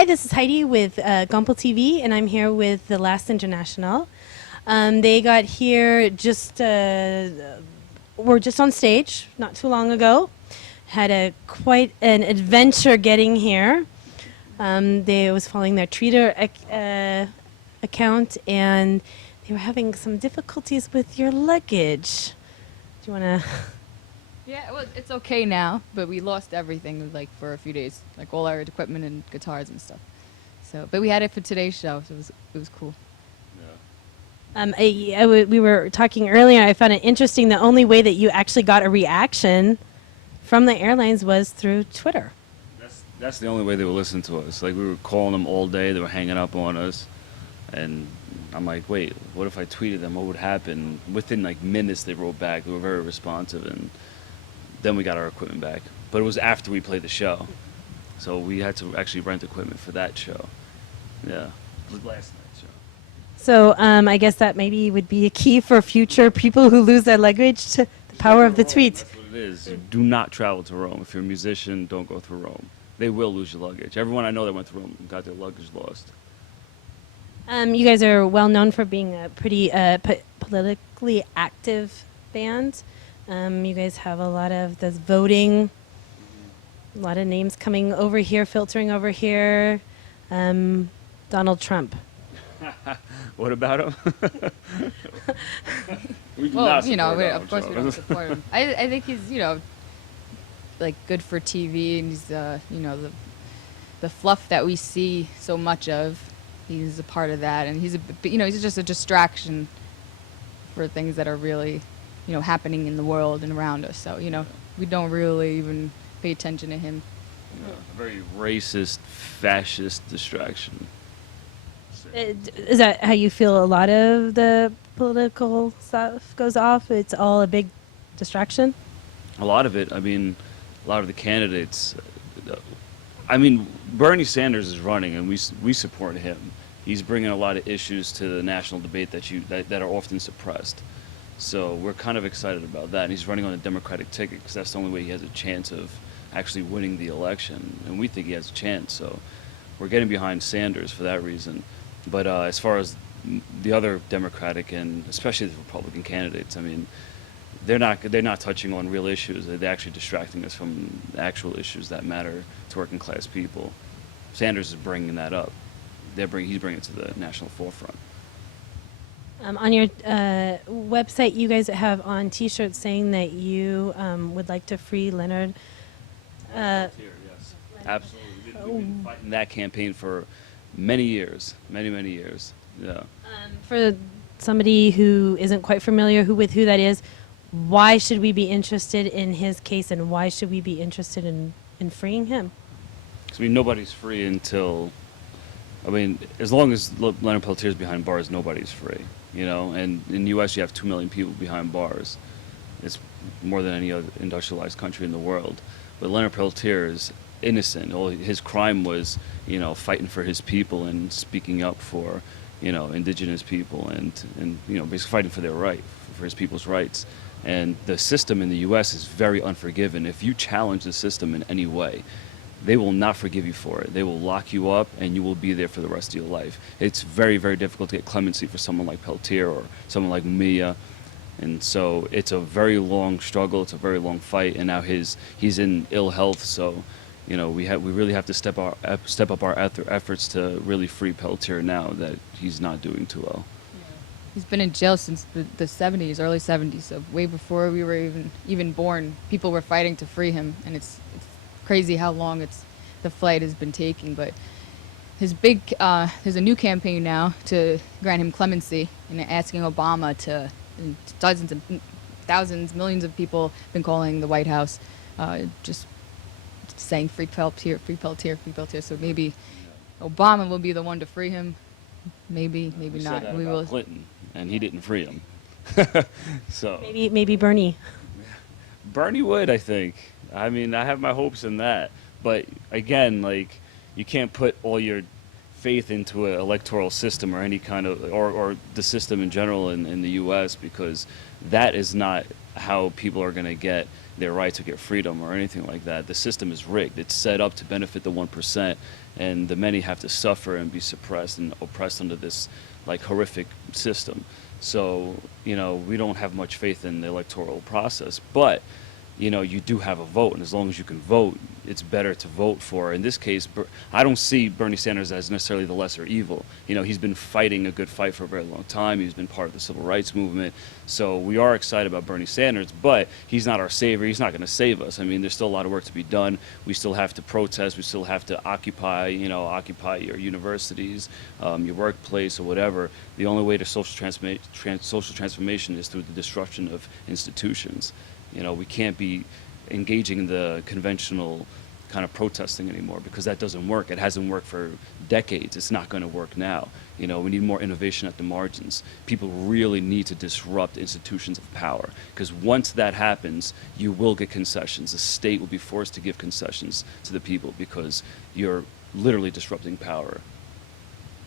Hi, this is Heidi with Gampel TV, and I'm here with the last Internationale. They got here were just on stage not too long ago. Had a quite an adventure getting here. They was following their account, and they were having some difficulties with your luggage. Do you want to? Yeah, well, it's okay now, but we lost everything like for a few days, like all our equipment and guitars and stuff. So, but we had it for today's show, so it was cool. We were talking earlier. I found it interesting. The only way that you actually got a reaction from the airlines was through Twitter. That's the only way they would listen to us. Like, we were calling them all day. They were hanging up on us. And I'm like, wait, what if I tweeted them? What would happen? Within like minutes, they wrote back. They were very responsive. And then we got our equipment back. But it was after we played the show. So we had to actually rent equipment for that show. Yeah. It was last night's show. So I guess that maybe would be a key for future people who lose their luggage to the power of the tweet. That's what it is. You do not travel to Rome. If you're a musician, don't go through Rome. They will lose your luggage. Everyone I know that went through Rome got their luggage lost. You guys are well known for being a pretty politically active band. You guys have a lot of this voting, a lot of names coming over here, filtering over here. Donald Trump. What about him? We do Well, not you know, support of course we Donald don't Trump. support him. I think he's, like good for TV, and he's, the fluff that we see so much of. He's a part of that, and he's just a distraction for things that are really, happening in the world and around us. So, we don't really even pay attention to him. Yeah, a very racist, fascist distraction. Is that how you feel a lot of the political stuff goes off? It's all a big distraction? A lot of it, I mean, a lot of the candidates, I mean, Bernie Sanders is running, and we support him. He's bringing a lot of issues to the national debate that are often suppressed. So we're kind of excited about that. And he's running on a Democratic ticket because that's the only way he has a chance of actually winning the election. And we think he has a chance. So we're getting behind Sanders for that reason. But as far as the other Democratic and especially the Republican candidates, I mean, they're not touching on real issues. They're actually distracting us from actual issues that matter to working class people. Sanders is bringing that up. He's bringing it to the national forefront. On your website, you guys have on T-shirts saying that you would like to free Leonard. Yes, absolutely. We've been fighting that campaign for many years, many years. Yeah. For somebody who isn't quite familiar with who that is, why should we be interested in his case, and why should we be interested in freeing him? Because nobody's free until, as long as Leonard Peltier's behind bars, nobody's free. And in the U.S. you have 2 million people behind bars. It's more than any other industrialized country in the world. But Leonard Peltier is innocent. All his crime was, fighting for his people and speaking up for, indigenous people and basically fighting for their right, for his people's rights. And the system in the U.S. is very unforgiving. If you challenge the system in any way, they will not forgive you for it. They will lock you up, and you will be there for the rest of your life. It's very, very difficult to get clemency for someone like Peltier or someone like Mia. And so it's a very long struggle. It's a very long fight. And now he's in ill health, so we really have to step up our efforts to really free Peltier now that he's not doing too well. He's been in jail since the 70s, early 70s, so way before we were even born. People were fighting to free him, and it's crazy how long the fight has been taking. But there's a new campaign now to grant him clemency, and asking Obama to, and dozens of thousands, millions of people have been calling the White House, just saying free Peltier, free Peltier, free Peltier. So maybe Obama will be the one to free him. Maybe We not. said that We about will. Clinton, and he didn't free him. So Maybe Bernie. Bernie would, I think. I have my hopes in that. But again, you can't put all your faith into an electoral system or any kind of, or the system in general in the U.S. because that is not how people are going to get their right to get freedom or anything like that. The system is rigged. It's set up to benefit the 1%, and the many have to suffer and be suppressed and oppressed under this like horrific system. So, you know, we don't have much faith in the electoral process, but you know, you do have a vote, and as long as you can vote, it's better to vote for. In this case, I don't see Bernie Sanders as necessarily the lesser evil. You know, he's been fighting a good fight for a very long time. He's been part of the civil rights movement. So we are excited about Bernie Sanders, but he's not our savior. He's not going to save us. I mean, there's still a lot of work to be done. We still have to protest. We still have to occupy your universities, your workplace, or whatever. The only way to social transformation is through the disruption of institutions. You know, we can't be engaging in the conventional kind of protesting anymore because that doesn't work. It hasn't worked for decades. It's not going to work now. You know, we need more innovation at the margins. People really need to disrupt institutions of power because once that happens, you will get concessions. The state will be forced to give concessions to the people because you're literally disrupting power.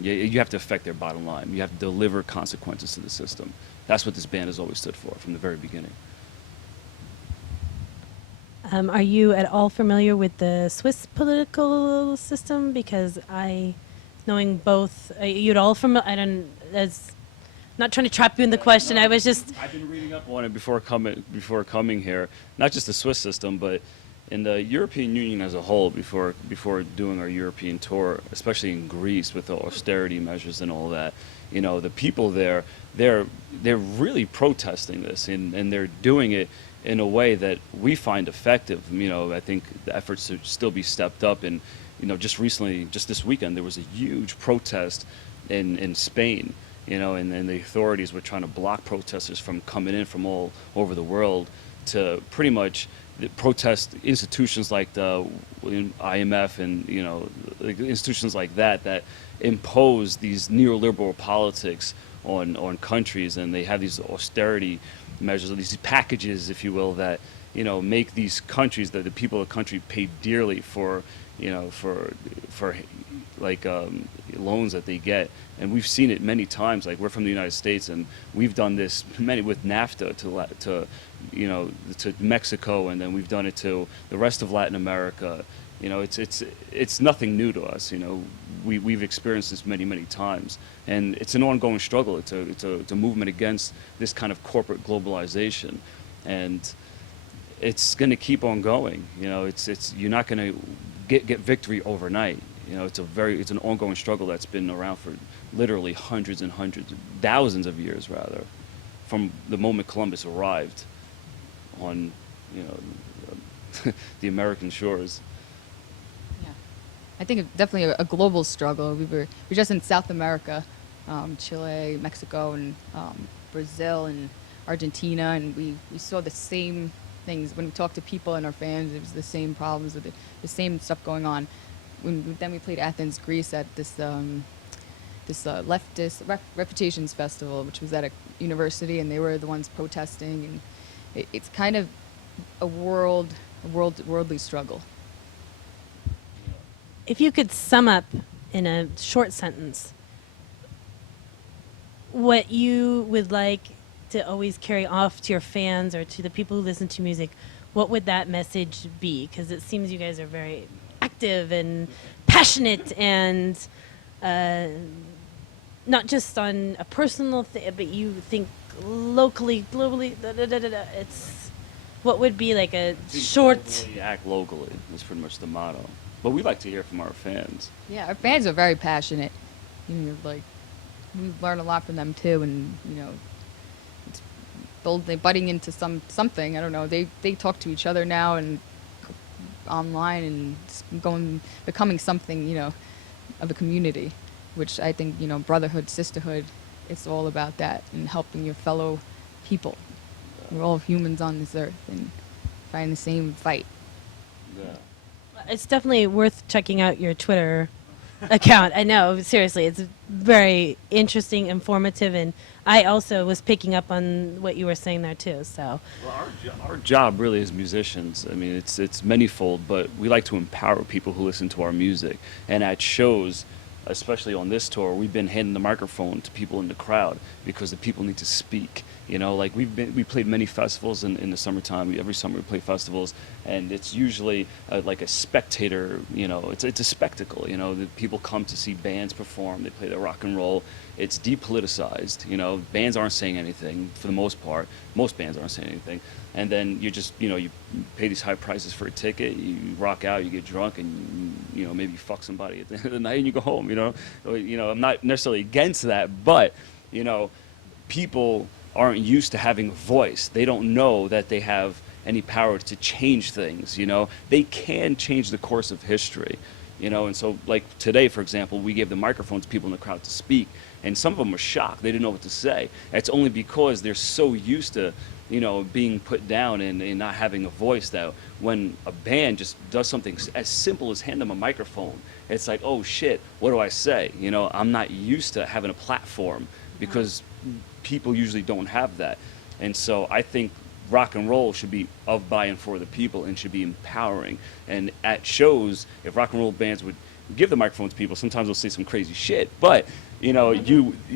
You have to affect their bottom line. You have to deliver consequences to the system. That's what this band has always stood for from the very beginning. Are you at all familiar with the Swiss political system? Because knowing both, you at all from, I don't, as, not trying to trap you in the question, I was just. I've been reading up on it before coming here, not just the Swiss system, but in the European Union as a whole before doing our European tour, especially in Greece with the austerity measures and all that. You know, the people there, they're really protesting this, and they're doing it in a way that we find effective. You know, I think the efforts should still be stepped up. And, you know, just this weekend, there was a huge protest in Spain, you know, and the authorities were trying to block protesters from coming in from all over the world to pretty much protest institutions like the IMF and, you know, institutions like that impose these neoliberal politics on countries, and they have these austerity measures, these packages, if you will, that, you know, make these countries, that the people of the country pay dearly for, you know, for like loans that they get. And we've seen it many times. Like, we're from the United States, and we've done this with NAFTA to you know, to Mexico, and then we've done it to the rest of Latin America. You know, it's nothing new to us. You know, we've experienced this many times, and it's an ongoing struggle. It's a movement against this kind of corporate globalization, and it's going to keep on going. You know, you're not going to get victory overnight. You know, it's an ongoing struggle that's been around for literally hundreds and hundreds, thousands of years rather, from the moment Columbus arrived on, you know, the American shores. Yeah, I think it's definitely a global struggle. We're just in South America, Chile, Mexico, and Brazil and Argentina, and we saw the same things when we talked to people and our fans. It was the same problems, with the same stuff going on. Then we played Athens, Greece at this leftist Reputations Festival, which was at a university, and they were the ones protesting, and it's kind of a worldly struggle. If you could sum up in a short sentence what you would like to always carry off to your fans or to the people who listen to music, what would that message be? Because it seems you guys are very active and passionate, and not just on a personal thing, but you think locally, globally. It's what would be like a short. Globally, act locally is pretty much the motto. But we like to hear from our fans. Yeah, our fans are very passionate. You know, like, we learn a lot from them too, and you know, it's they're butting into something. I don't know. They talk to each other now and online, and it's becoming something, you know, of a community, which I think, you know, brotherhood, sisterhood, it's all about that, and helping your fellow people. We're all humans on this earth and fighting the same fight. Yeah. It's definitely worth checking out your Twitter account. I know, seriously, it's very interesting, informative, and I also was picking up on what you were saying there too. So, well, our job really as musicians, I mean, it's manyfold, but we like to empower people who listen to our music. And at shows, especially on this tour, we've been handing the microphone to people in the crowd because the people need to speak. You know, like we played many festivals in the summertime. Every summer we play festivals, and it's usually like a spectator. You know, it's a spectacle. You know, the people come to see bands perform. They play the rock and roll. It's depoliticized. You know, bands aren't saying anything for the most part. Most bands aren't saying anything, and then you just you pay these high prices for a ticket. You rock out, you get drunk, and maybe you fuck somebody at the end of the night, and you go home. I'm not necessarily against that, but people aren't used to having a voice. They don't know that they have any power to change things. They can change the course of history. And so like today, for example, we gave the microphones to people in the crowd to speak, and some of them were shocked. They didn't know what to say. It's only because they're so used to being put down and not having a voice, that when a band just does something as simple as hand them a microphone, it's like, oh shit, what do I say? I'm not used to having a platform, because people usually don't have that. And so I think rock and roll should be of, by, and for the people, and should be empowering. And at shows, if rock and roll bands would give the microphone to people, sometimes they'll say some crazy shit, but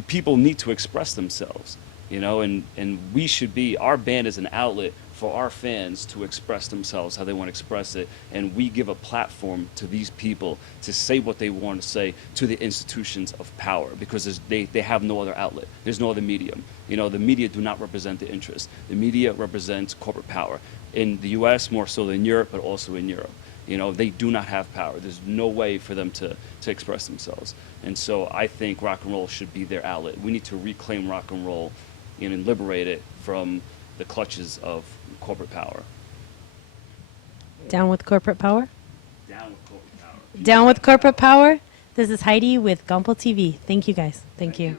people need to express themselves, and we should be, our band is an outlet for our fans to express themselves how they want to express it, and we give a platform to these people to say what they want to say to the institutions of power, because they have no other outlet. There's no other medium. The media do not represent the interest. The media represents corporate power. In the US, more so than Europe, but also in Europe. They do not have power. There's no way for them to express themselves. And so I think rock and roll should be their outlet. We need to reclaim rock and roll and liberate it from the clutches of corporate power. Down with corporate power? Down with corporate power. Down with corporate power. This is Heidi with Gampel TV. Thank you guys. Thank you.